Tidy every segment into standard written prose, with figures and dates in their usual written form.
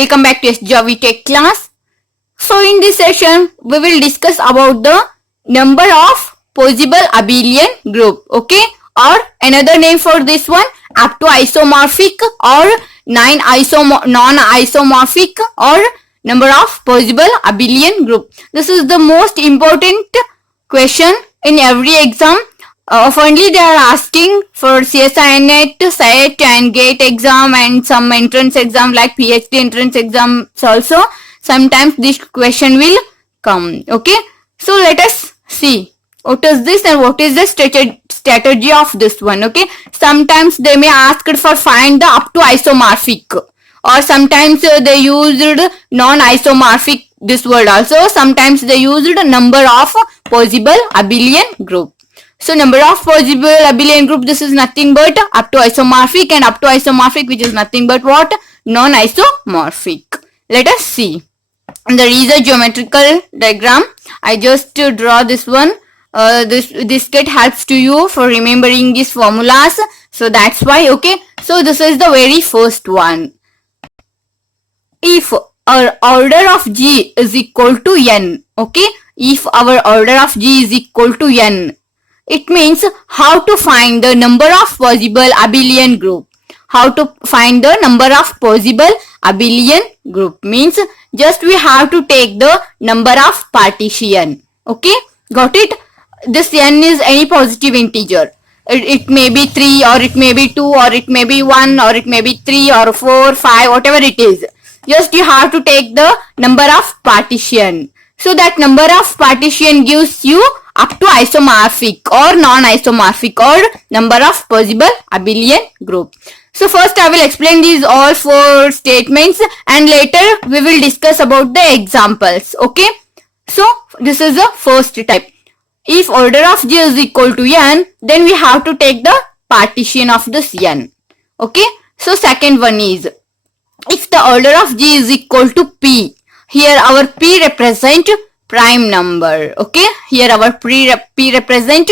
welcome back to SJV Tech class. So in this session, we will discuss about the number of possible abelian group, okay, or another name for this one, aptoisomorphic or non-isomorphic or number of possible abelian group. This is the most important question in every exam. Oftenly they are asking for CSI NET, SET and GATE exam and some entrance exam like PhD entrance exams also. Sometimes this question will come. Okay. So let us see what is this and what is the strategy of this one. Okay. Sometimes they may ask for find the aptoisomorphic, or sometimes they used non-isomorphic this word also. Sometimes they used number of possible abelian group. So number of possible abelian group, this is nothing but aptoisomorphic, and aptoisomorphic which is nothing but what? Non-isomorphic. Let us see. There is a geometrical diagram. I just draw this one. This kit helps to you for remembering these formulas. So that's why, okay. So this is the very first one. If our order of G is equal to n, okay. If our order of G is equal to n, it means how to find the number of possible abelian group. How to find the number of possible abelian group means just we have to take the number of partition. Okay, got it? This n is any positive integer. It may be 3 or it may be 2 or it may be 1 or it may be 3 or 4, 5, whatever it is. Just you have to take the number of partition. So that number of partition gives you aptoisomorphic or non-isomorphic or number of possible abelian group. So first I will explain these all 4 statements and later we will discuss about the examples. Okay. So this is the first type. If order of G is equal to n, then we have to take the partition of this n. Okay. So second one is, if the order of G is equal to P, here our P represent prime number. Okay, here our P represent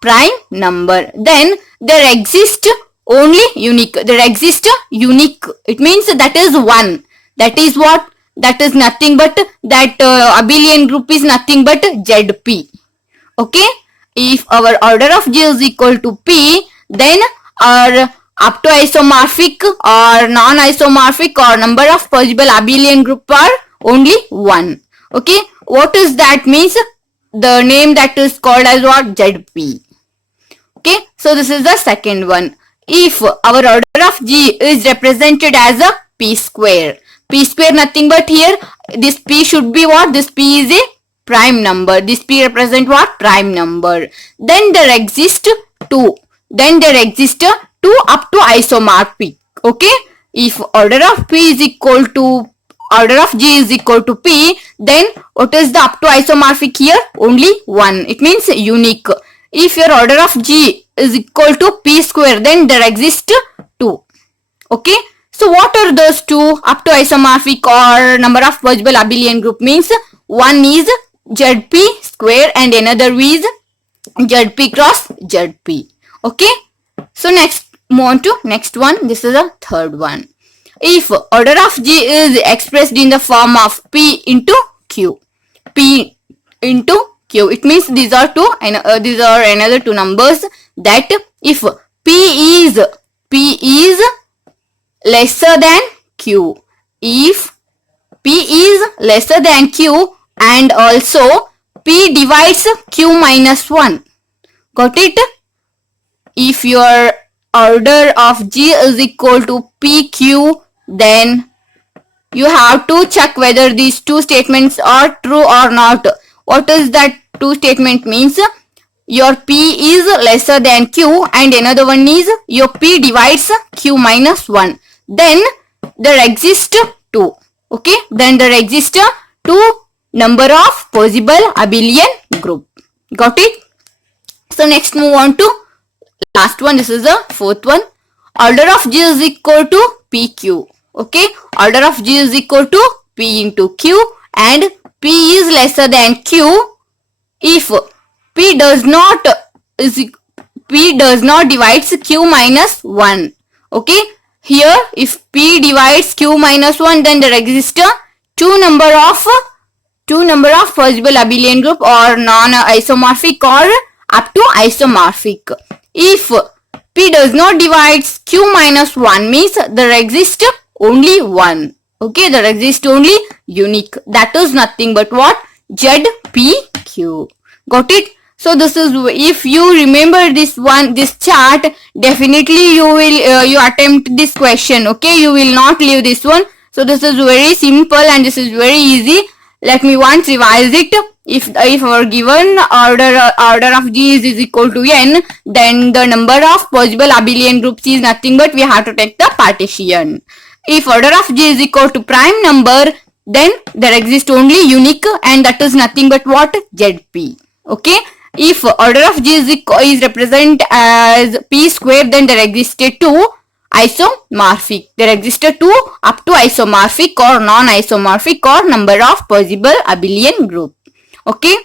prime number. Then there exists only unique. There exists unique. It means that is 1. That is what? That is nothing but that abelian group is nothing but ZP. Okay, if our order of G is equal to P, then our aptoisomorphic or non-isomorphic or number of possible abelian group are only 1. Okay, what is that means? The name that is called as what? ZP. Okay, so this is the second one. If our order of G is represented as a P square. P square nothing but here this P should be what? This P is a prime number. This P represent what? Prime number. Then there exist 2. Then there exist 2 aptoisomorphic. Okay, if order of P is equal to order of G is equal to P, then what is the aptoisomorphic here? Only 1. It means unique. If your order of G is equal to P square, then there exists 2. Okay. So what are those 2 aptoisomorphic or number of possible abelian group means? One is ZP square and another is ZP cross ZP. Okay. So next, move on to next one. This is the third one. If order of G is expressed in the form of P into Q, P into Q, it means these are these are another 2 numbers, that if P is lesser than Q, if P is lesser than Q and also P divides Q minus 1, got it? If your order of G is equal to PQ, then you have to check whether these 2 statements are true or not. What is that 2 statement means? Your P is lesser than Q and another one is your P divides Q minus 1. Then there exist 2. Okay, then there exist 2 number of possible abelian group. Got it? So next move on to last one. This is the fourth one. Order of G is equal to PQ. Okay, order of G is equal to P into Q and P is lesser than Q if P does not divides Q minus 1. Okay, Here, if P divides Q minus 1, then there exists two number of possible abelian group or non-isomorphic or up to isomorphic. If P does not divide Q minus 1 means there exists only one. Okay, there exists only unique. That is nothing but what? ZPQ. Got it? So this is, if you remember this chart, definitely you will you attempt this question. Okay, you will not leave this one. So this is very simple and this is very easy. Let me once revise it. If our given order of G is equal to n, then the number of possible abelian groups is nothing but we have to take the partition. If order of G is equal to prime number, then there exists only unique and that is nothing but what? ZP. Okay. If order of G is represented as P square, then there existed two isomorphic. There existed two up to isomorphic or non-isomorphic or number of possible abelian group. Okay.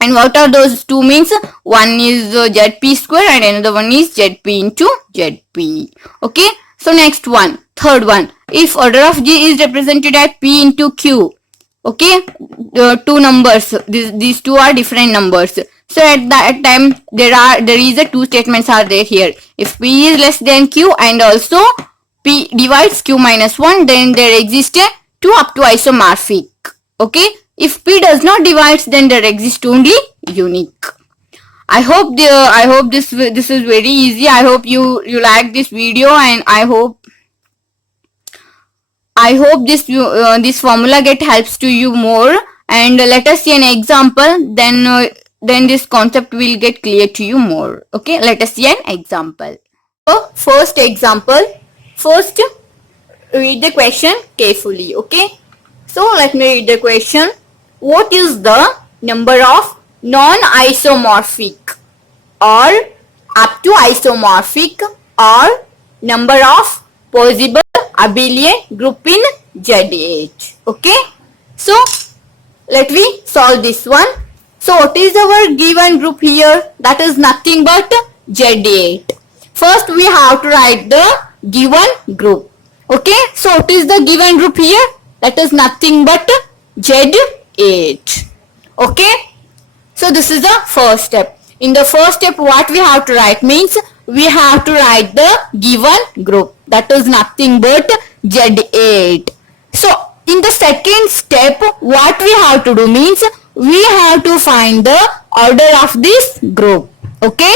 And what are those two means? One is ZP square and another one is ZP into ZP. Okay. So next one, third one. If order of G is represented as P into Q. Okay. Two numbers. These two are different numbers. So at that time there is a two statements are there here. If P is less than Q and also P divides Q minus 1, then there exists a two up to isomorphic. Okay. If P does not divide, then there exists only unique. I hope this is very easy. I hope you like this video and I hope this formula helps to you more. And let us see an example. Then this concept will get clear to you more. Okay, let us see an example. So first example. First, read the question carefully. Okay. So let me read the question. What is the number of non-isomorphic or up to isomorphic or number of possible abelian group in Z8? Okay. So let me solve this one. So what is our given group here? That is nothing but Z8. First we have to write the given group. Okay. So what is the given group here? That is nothing but Z8. Okay. So this is the first step. In the first step what we have to write means we have to write the given group. That is nothing but Z8. So in the second step what we have to do means we have to find the order of this group. Okay.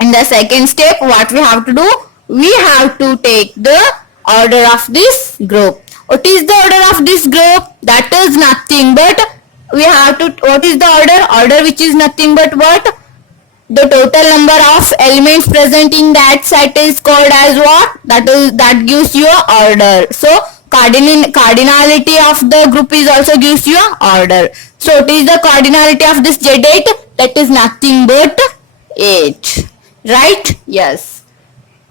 In the second step what we have to do, we have to take the order of this group. What is the order of this group? That is nothing but we have to, what is the order which is nothing but what? The total number of elements present in that set is called as what? That gives you a order. So cardinality of the group is also gives you a order. So what is the cardinality of this Z8? That is nothing but 8. Right? Yes.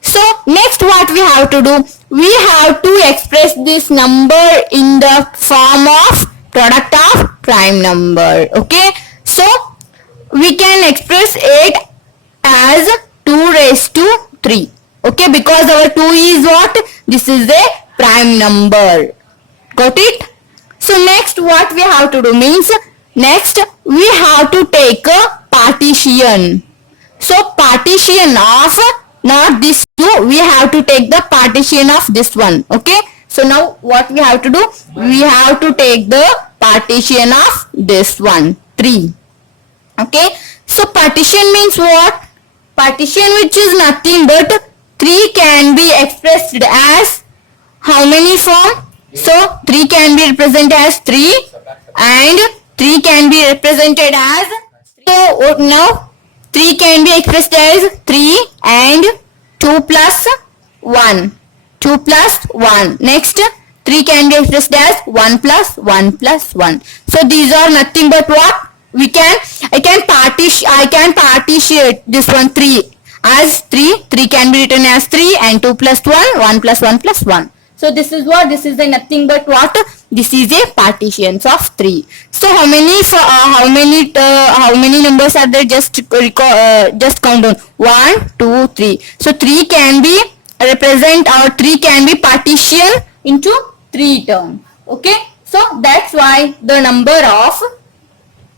So next what we have to do? We have to express this number in the form of product of prime number. Okay. So we can express 8 as 2 raised to 3. Okay. Because our 2 is what? This is a prime number. Got it? So next what we have to do means, next we have to take a partition. So partition of not this 2, we have to take the partition of this one. Okay. So now what we have to do? We have to take the partition of this one, 3. Okay. So partition means what? Partition which is nothing but 3 can be expressed as how many form? So 3 can be represented as 3 and 3 can be represented as, so now 3 can be expressed as 3 and 2 plus 1. 2 plus 1. Next 3 can be expressed as 1 plus 1 plus 1. So these are nothing but what? I can partition this one 3 as 3. 3 can be written as 3 and 2 plus 1, 1 plus 1 plus 1. So this is what? This is a nothing but what? This is a partitions of 3. So how many numbers are there? Just count down. 1, 2, 3. So 3 can be represent or 3 can be partitioned into 3 terms. Okay, so that's why the number of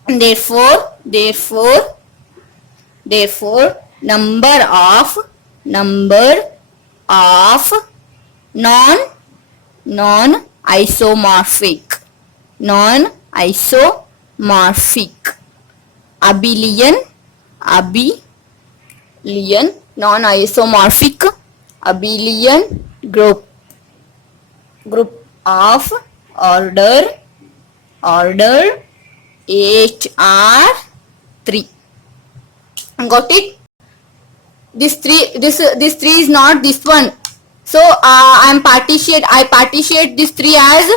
therefore number of non isomorphic abelian non-isomorphic abelian group of order HR3. Got it? This three is not this one. So I partitioned this 3 as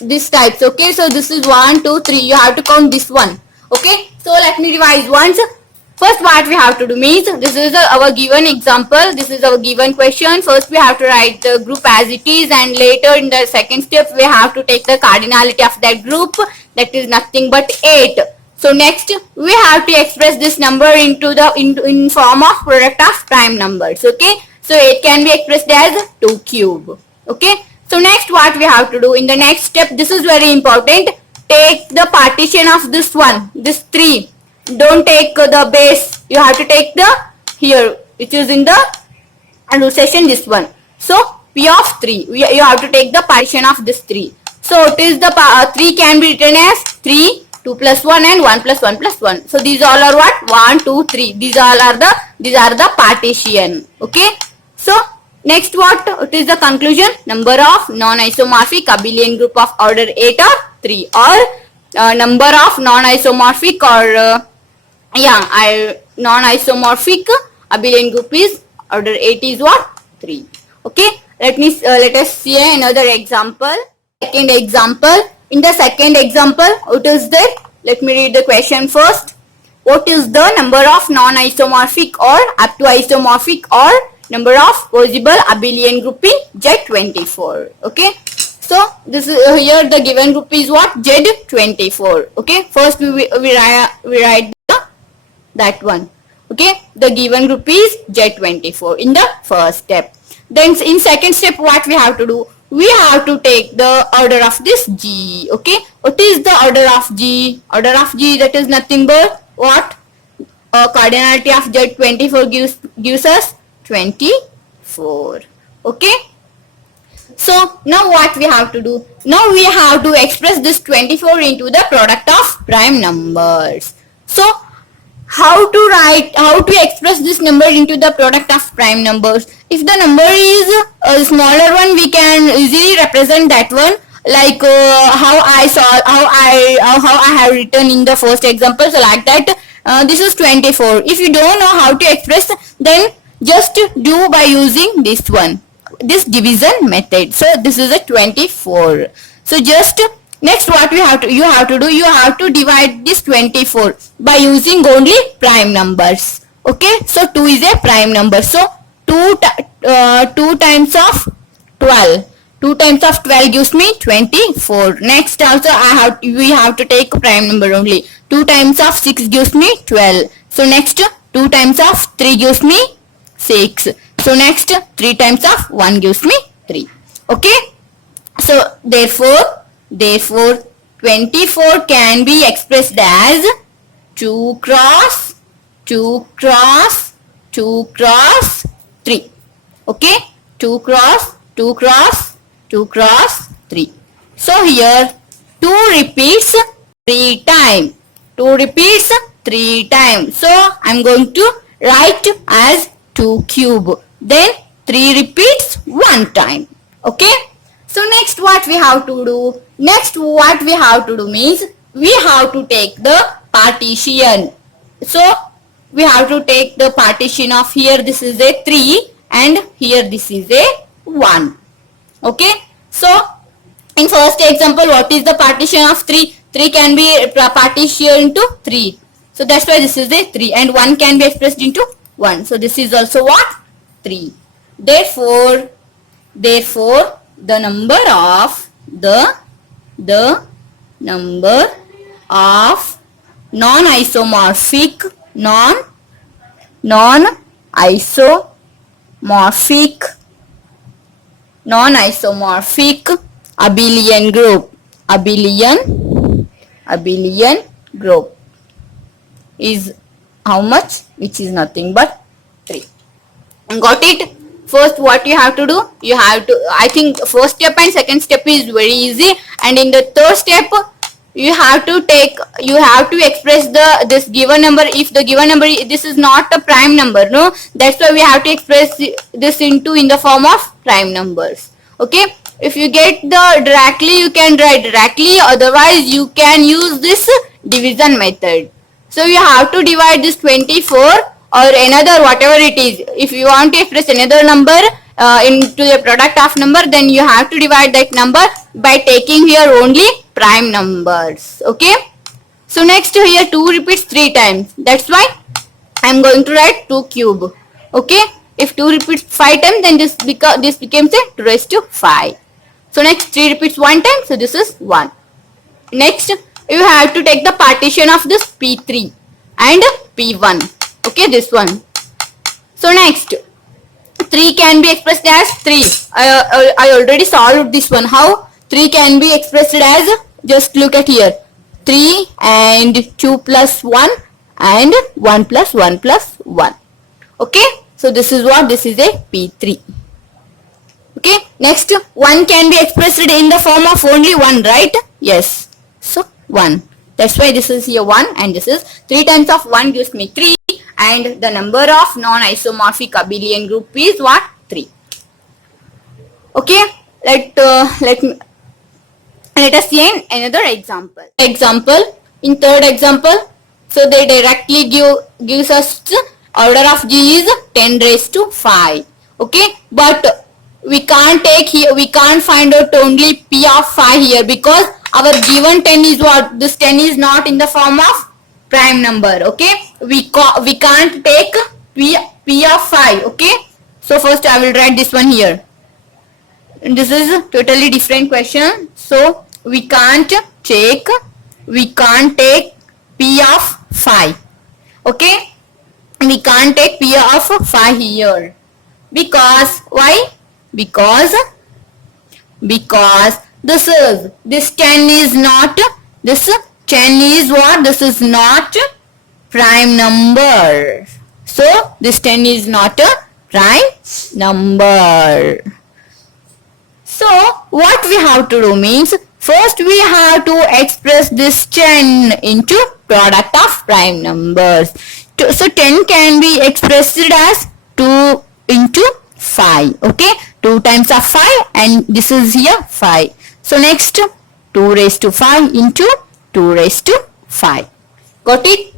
this types. Okay, so this is 1, 2, 3. You have to count this one. Okay, so let me revise once. First, what we have to do means, this is our given example, this is our given question. First we have to write the group as it is, and later in the second step we have to take the cardinality of that group, that is nothing but 8. So next we have to express this number into the in form of product of prime numbers. Okay, so 8 can be expressed as 2 cube. Okay, so next what we have to do in the next step, this is very important, take the partition of this one, this 3. Don't take the base, you have to take the here, which is in the annulation, this one. So P of 3, you have to take the partition of this 3. So it is the 3 can be written as 3, 2 plus 1 and 1 plus 1 plus 1. So these all are what? 1, 2, 3. These are the partition. Okay. So next what? It is the conclusion. Number of non-isomorphic abelian group of order 8 or 3, or number of non-isomorphic or non-isomorphic abelian group is order 8 is what? 3. Okay. Let us see another example. Second example. In the second example, what is there? Let me read the question first. What is the number of non-isomorphic or up to isomorphic or number of possible abelian group in Z24? Okay. So this is here the given group is what? Z24. Okay. First we write that one. Okay. The given group is Z24 in the first step. Then in second step what we have to do? We have to take the order of this G. Okay. What is the order of G? Order of G, that is nothing but what? Cardinality of Z24 gives us 24. Okay. So now what we have to do? Now we have to express this 24 into the product of prime numbers. So how to express this number into the product of prime numbers? If the number is a smaller one, we can easily represent that one, like how I have written in the first example. So like that, this is 24. If you don't know how to express, then just do by using this one, this division method. So this is a 24. So just next what you have to divide this 24 by using only prime numbers. Okay, so 2 is a prime number. So 2 times of 12. 2 times of 12 gives me 24. Next also we have to take prime number only. 2 times of 6 gives me 12. So next 2 times of 3 gives me 6. So next 3 times of 1 gives me 3. Okay. So therefore 24 can be expressed as 2 cross 2 cross 2 cross 3. Okay. 2 cross 2 cross 2 cross 3. So here 2 repeats 3 times. 2 repeats 3 times. So I am going to write as 2 cube. Then 3 repeats 1 time. Okay. So next what we have to do? Next what we have to do means we have to take the partition. So we have to take the partition of here this is a 3 and here this is a 1. Okay. So in first example, what is the partition of 3? 3 can be partitioned into 3. So that's why this is a 3 and 1 can be expressed into 1. So this is also what? 3. Therefore the number of non-isomorphic non-isomorphic abelian group. Abelian group is how much? Which is nothing but 3. Got it? First, what you have to do? You have to, I think first step and second step is very easy, and in the third step you have to express this given number. If the given number, this is not a prime number, no, that's why we have to express this in the form of prime numbers. Okay, if you get the directly, you can write directly, otherwise you can use this division method. So you have to divide this 24 or another whatever it is. If you want to express another number into the product of number, then you have to divide that number by taking here only prime numbers. Okay, so next here 2 repeats 3 times, that's why I am going to write 2 cube. Okay, if 2 repeats 5 times, then this becomes a 2 raised to 5. So next 3 repeats 1 time, so this is 1. Next you have to take the partition of this P3 and P1. Okay, this one. So next 3 can be expressed as 3. I already solved this one. How 3 can be expressed as, just look at here, 3 and 2 plus 1 and 1 plus 1 plus 1. Okay, so this is what, this is a P3. Okay, next 1 can be expressed in the form of only 1, right? Yes, so 1. That's why this is here 1, and this is 3 times of 1 gives me 3, and the number of non-isomorphic abelian group is what? 3. Okay, let us see another example. In third example, so they directly gives us order of G is 10 raised to 5. Okay, but we can't take here, we can't find out only P of 5 here, because our given 10 is what? This 10 is not in the form of prime number. Okay, we can't take P of 5. Okay, so first I will write this one here. This is a totally different question, so we can't take P of 5. Okay, we can't take P of 5 here, because why? Because this 10 is not, this 10 is what? This is not prime number. So this 10 is not a prime number. So what we have to do means, first we have to express this 10 into product of prime numbers. So 10 can be expressed as 2 into 5. Okay, 2 times of 5, and this is here 5. So next 2 raised to 5 into 2 raised to 5. Got it?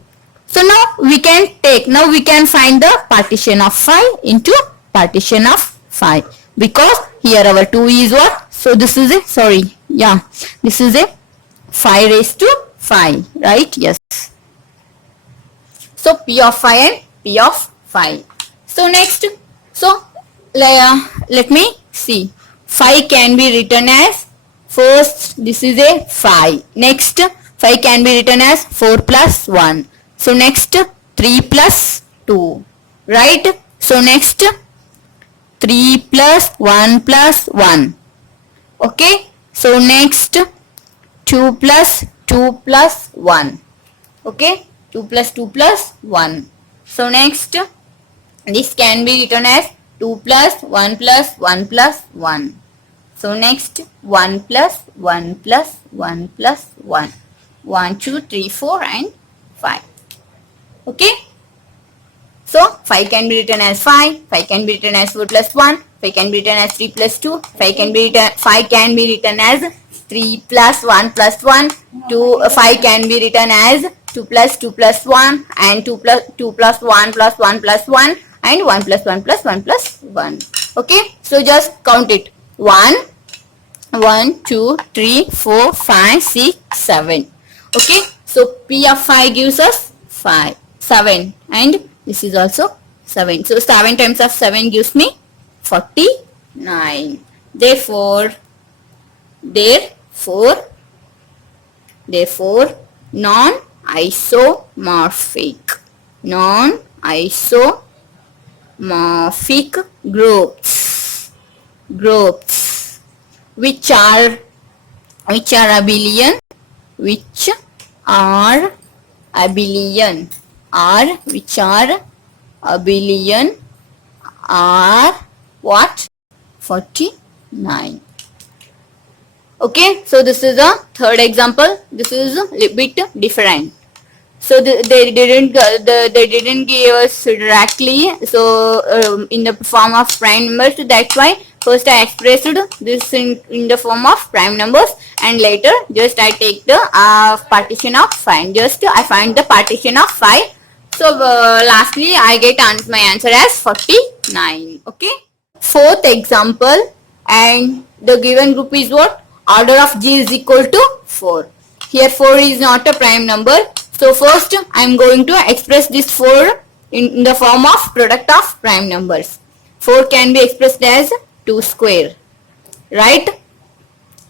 So now we can find the partition of 5 into partition of 5, because here our 2 is what? So this is a, this is a 5 raised to 5, right? Yes. So P of 5 and P of 5. So next, so let me see. 5 can be written as, first this is a 5. Next 5 can be written as 4 plus 1. So next 3 plus 2, right? So next 3 plus 1 plus 1. Okay, so next 2 plus 2 plus 1. Okay, 2 plus 2 plus 1. So next this can be written as 2 plus 1 plus 1 plus 1. So next 1 plus 1 plus 1 plus 1. 1, 2, 3, 4 and 5. Okay. So 5 can be written as 5. 5 can be written as 4 plus 1. 5 can be written as 3 plus 2. 5 can be written as 3 plus 1 plus 1. 5 can be written as 2 plus 2 plus 1 and 2 plus 1 plus 1 plus 1 and 1 plus 1 plus 1 plus 1. Okay. So just count it. 1, 2, 3, 4, 5, 6, 7. Okay. So P of 5 gives us 7, and this is also 7. So 7 times of 7 gives me 49. Therefore non-isomorphic groups which are abelian, which are abelian, are what? 49. Okay, so this is a third example. This is a little bit different. So they didn't give us directly, so in the form of prime numbers. So that's why first I expressed this in the form of prime numbers, and later just I take the partition of 5. Just I find the partition of 5. So lastly I get my answer as 49. Okay. Fourth example, and the given group is what? Order of G is equal to 4. Here 4 is not a prime number. So first I am going to express this 4 in the form of product of prime numbers. 4 can be expressed as 2 square. Right?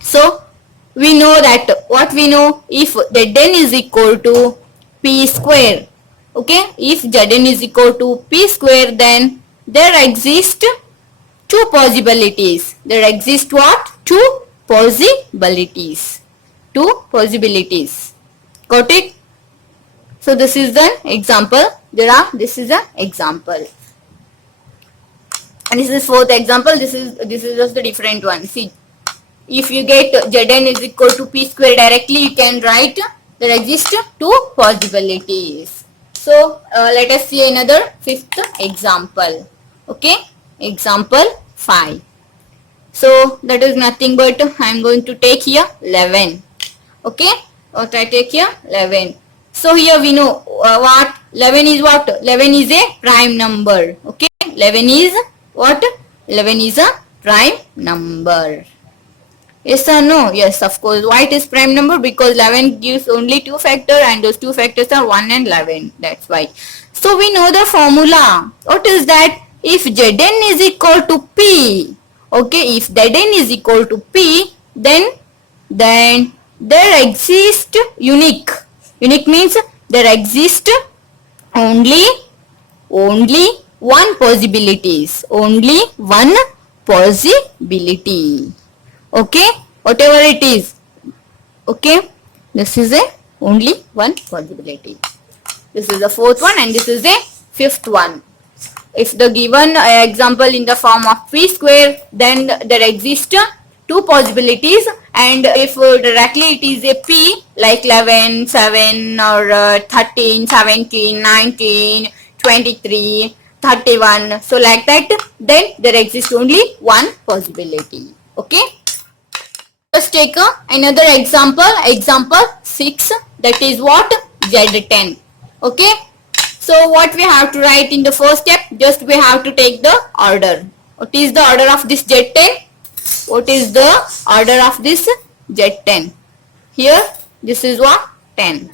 So we know that, what we know, if Zn is equal to P square. Okay? If Zn is equal to P square, then there exist two possibilities. There exist what? Two possibilities. Got it? So this is the example. This is an example. And this is fourth example. This is just the different one. See, if you get Zn is equal to P square directly, you can write there exist two possibilities. So let us see another fifth example. Okay, example 5. So that is nothing but I am going to take here 11. Okay, what I take here 11. So here we know what 11 is what? 11 is a prime number. Okay, 11 is what? 11 is a prime number. Yes or no? Yes, of course. Why it is prime number? Because 11 gives only 2 factors, and those 2 factors are 1 and 11. That's why. So we know the formula. What is that? If Zn is equal to P, okay, if Zn is equal to P, then there exists unique. Unique means there exists only one possibilities. Only one possibility. Okay, whatever it is. Okay, this is a only one possibility. This is the fourth one, and this is a fifth one. If the given example in the form of P square, then there exist two possibilities, and if directly it is a P like 11, 7 or 13, 17, 19, 23, 31, so like that, then there exists only one possibility. Okay. Let's take another example, example 6, that is what? Z10. Okay. So what we have to write in the first step, just we have to take the order. What is the order of this Z10? What is the order of this Z10? Here, this is what? 10.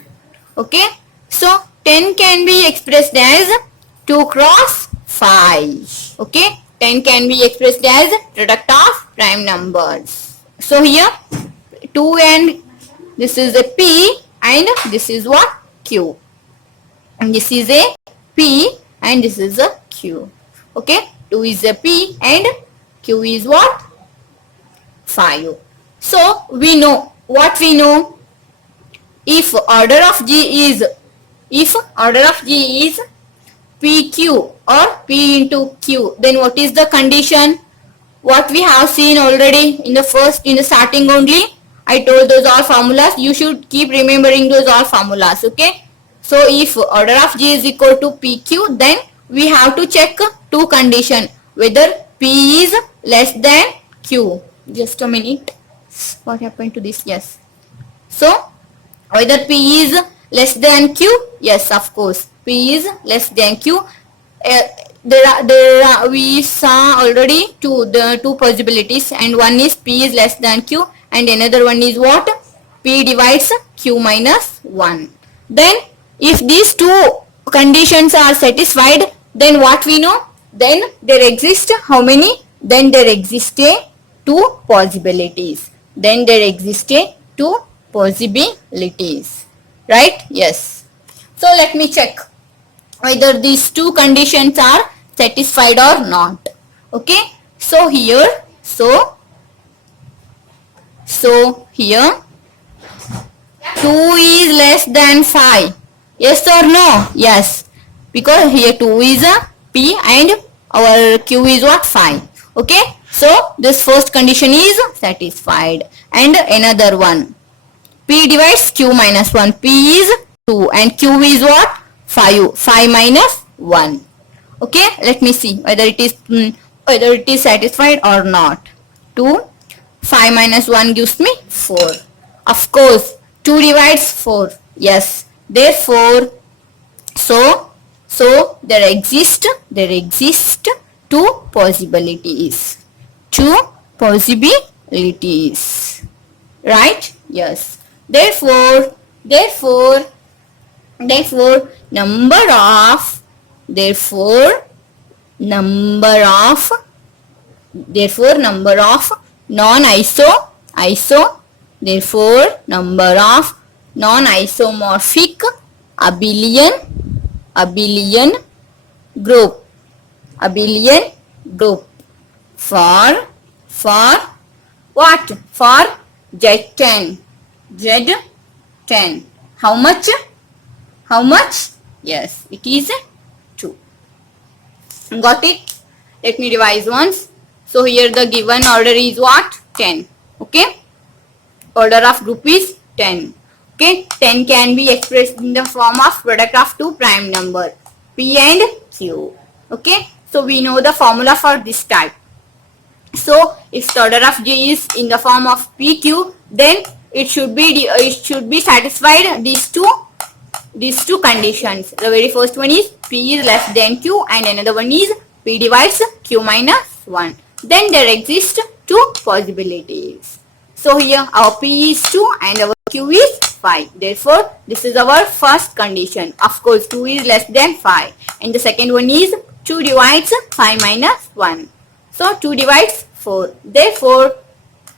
Okay. So 10 can be expressed as 2 cross 5. Okay. 10 can be expressed as product of prime numbers. So here 2 and this is a P and this is what? Q. And this is a P and this is a Q. Okay. 2 is a P and Q is what? 5. So we know what we know. If order of G is PQ or P into Q, then what is the condition? What we have seen already in the starting only. I told those all formulas. You should keep remembering those all formulas. Okay. So if order of G is equal to PQ, then we have to check two conditions. Whether P is less than Q. Just a minute. What happened to this? Yes. So whether P is less than Q. Yes, of course. P is less than Q. We saw already two possibilities, and one is P is less than Q and another one is what? P divides Q minus 1. Then if these two conditions are satisfied, then what we know? Then there exist how many? Then there exist two possibilities. Then there exist two possibilities. Right? Yes. So let me check whether these two conditions are satisfied or not. Okay. So here, So here 2 is less than 5. Yes or no? Yes. Because here 2 is a P and our Q is what? 5. Okay. So this first condition is satisfied. And another one. P divides Q minus 1. P is 2 and Q is what? 5. 5 minus 1. Okay. Let me see whether it is satisfied or not. 2. 5 minus 1 gives me 4. Of course. 2 divides 4. Yes. Therefore, so there exist two possibilities. Two possibilities. Right? Yes. Therefore number of number of non-isomorphic abelian group for what? For Z10. How much? Yes, it is 2. Got it? Let me revise once. So here the given order is what? 10. Okay. Order of group is 10. Okay. 10 can be expressed in the form of product of two prime number P and Q. Okay. So we know the formula for this type. So if the order of G is in the form of PQ, then it should be satisfied these two conditions. The very first one is P is less than Q and another one is P divides Q minus 1. Then there exist two possibilities. So here our P is 2 and our Q is 5. Therefore, this is our first condition. Of course, 2 is less than 5. And the second one is 2 divides 5 minus 1. So 2 divides 4. Therefore,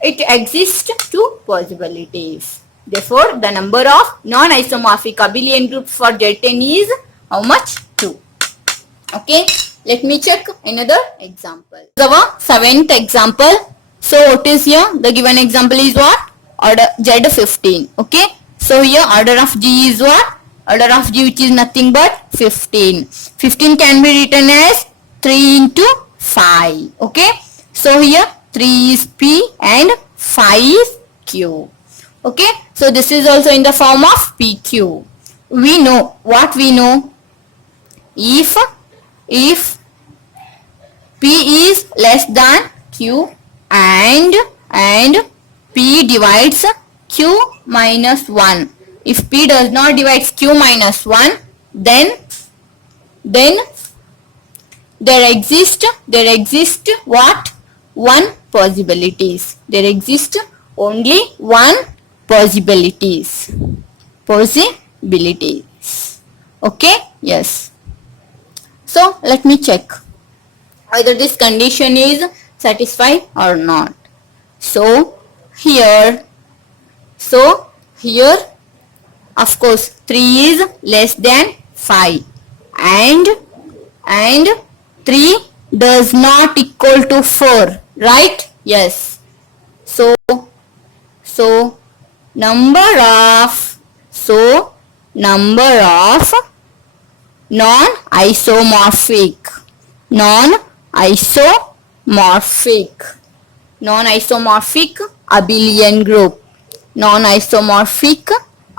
it exists two possibilities. Therefore, the number of non-isomorphic abelian groups for Z10 is how much? 2. Okay. Let me check another example. Our seventh example. So what is here? The given example is what? Order Z15. Okay. So here order of G is what? Order of G, which is nothing but 15. 15 can be written as 3 into 5. Okay. So here 3 is P and 5 is Q. Okay. So this is also in the form of PQ. We know what we know. If P is less than Q and P divides Q minus 1. If P does not divide Q minus 1, then there exist what? One possibilities. There exist only one possibilities. Okay? Yes. So let me check whether this condition is satisfied or not. So here of course 3 is less than 5 and 3 does not equal to 4, right? Yes. So number of non-isomorphic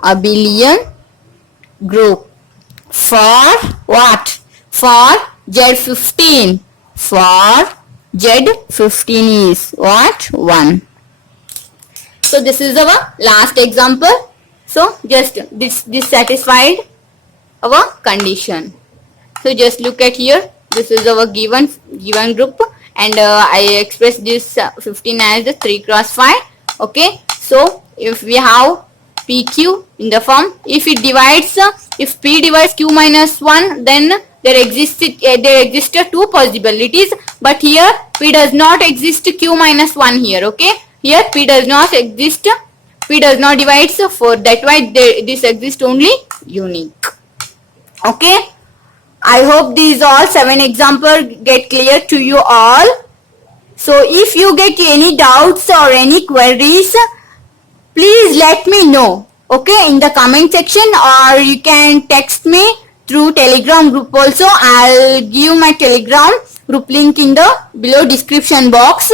abelian group for what? For Z15. For Z15 is what? 1. So this is our last example. So just this satisfied our condition. So just look at here. This is our given group, and I express this 15 as 3 cross 5. Okay. So if we have PQ in the form, if P divides Q minus 1, then there existed two possibilities, but here P does not exist Q minus 1 here. Okay. Here P does not exist. P does not divide 4. That's why this exists only unique. Okay. I hope these all 7 examples get clear to you all. So if you get any doubts or any queries, please let me know, okay, in the comment section, or you can text me through Telegram group also. I'll give my Telegram group link in the below description box,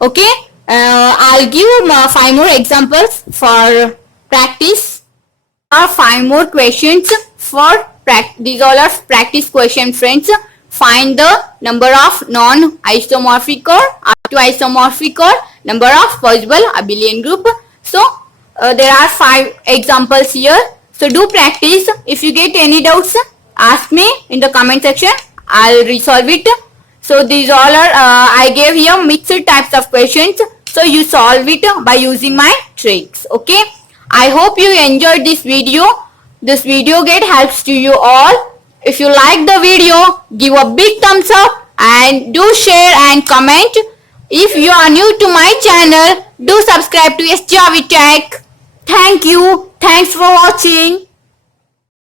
okay. I'll give 5 more examples for practice. Are 5 more questions for these all are practice question, friends. Find the number of non-isomorphic or up to isomorphic or number of possible abelian group. So there are 5 examples here. So do practice. If you get any doubts, ask me in the comment section. I'll resolve it. So these all are I gave here mixed types of questions. So you solve it by using my tricks. Okay. I hope you enjoyed this video. This video helps to you all. If you like the video, give a big thumbs up and do share and comment. If you are new to my channel, do subscribe to SJavi Tech. Thank you. Thanks for watching.